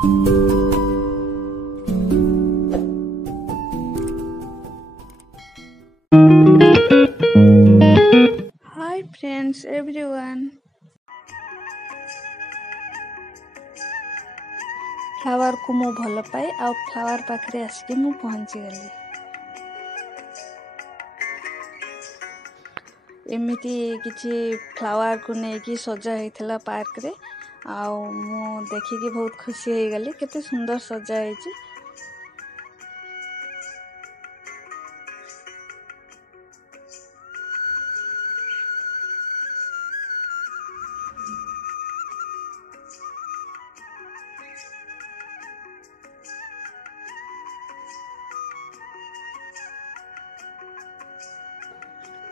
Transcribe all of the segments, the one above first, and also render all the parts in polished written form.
Hi friends everyone. Flower को मु भल पाए आ फ्लावर पाखरे आसिक मु पहुँची गली। एमिति किछि फ्लावर को नेकी सजा हेतिला पार्क रे आ मु देखिकी बहुत खुशी हे गली केते सुंदर सजा हेछि।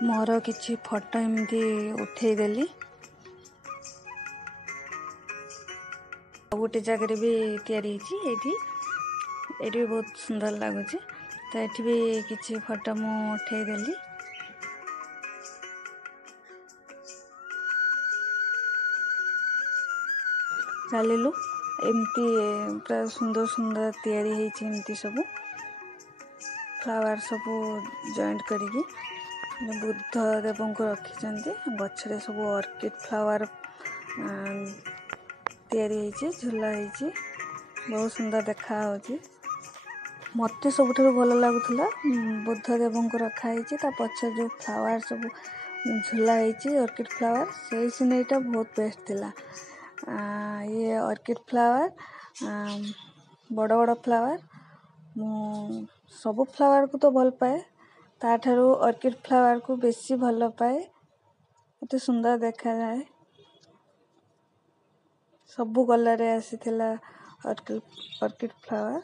मोर किछि फोटो एमती उठे देली गोटे जगह भी तैयारी एठी भी बहुत सुंदर लगुच तो एठी भी किछि फोटो मु उठे देली। चलिलु एमती पूरा सुंदर सुंदर तैयारी हेछि एमती सब फ्लावर सब जॉइंट करिकी बुद्ध देव को रखी गछरे सब ऑर्किड फ्लावर तैयारी झूला बहुत सुंदर देखा मत सब भल लगुला बुद्ध देव को रखाई पछे जो फ्लावर सब झूला ऑर्किड फ्लावर से सीनरीटा बहुत बेस्ट थिला। ये ऑर्किड फ्लावर बड़ बड़ फ्लावर सब फ्लावर को तो भल पाए ताठारू ऑर्किड फ्लावर को बेसी भल पाए एते सुंदर देखा जाए सबु कलर रे आसीथिला ऑर्किड फ्लावर।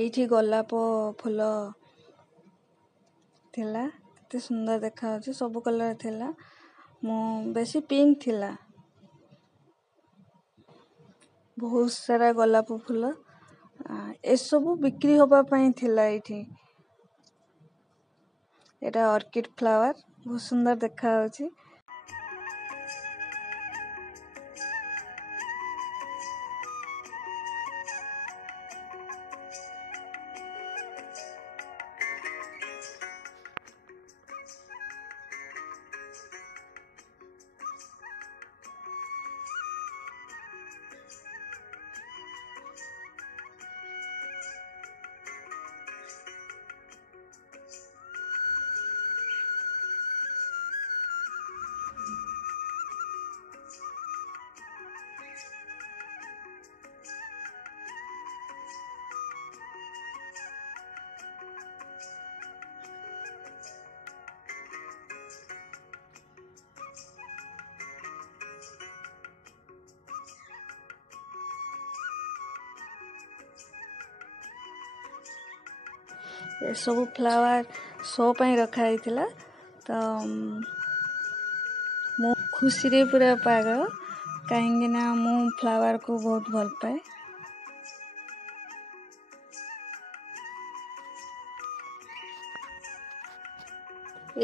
एठी गोलाप फूल थिला केते सुंदर देखा होची सब कलर थिला मो बेसी पिंक थिला बहुत सारा गोलाप फूल ए सब बिक्री होबा पई थिला एठी एटा ऑर्किड फ्लावर बहुत सुंदर देखा होची। ये सब फ्लावर शो पई रखा हैतिला तो मो खुशी रे पूरा पागल कहीं ना मु फ्लावर को बहुत भल पाए।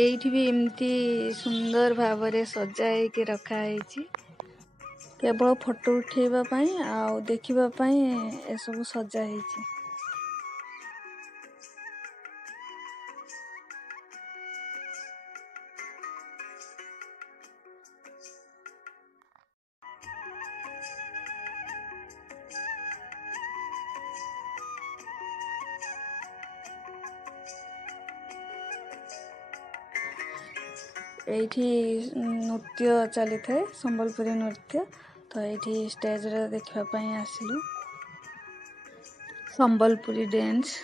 एठी भी एमती सुंदर भावरे सजाई के रखा हैछि केवल फोटो उठेबा पई आ देखिबा पई ए सब सजा हैछि। एठी नृत्य चली थे संबलपुरी नृत्य तो एठी स्टेज रे देखा पई आसिलु संबलपुरी डांस।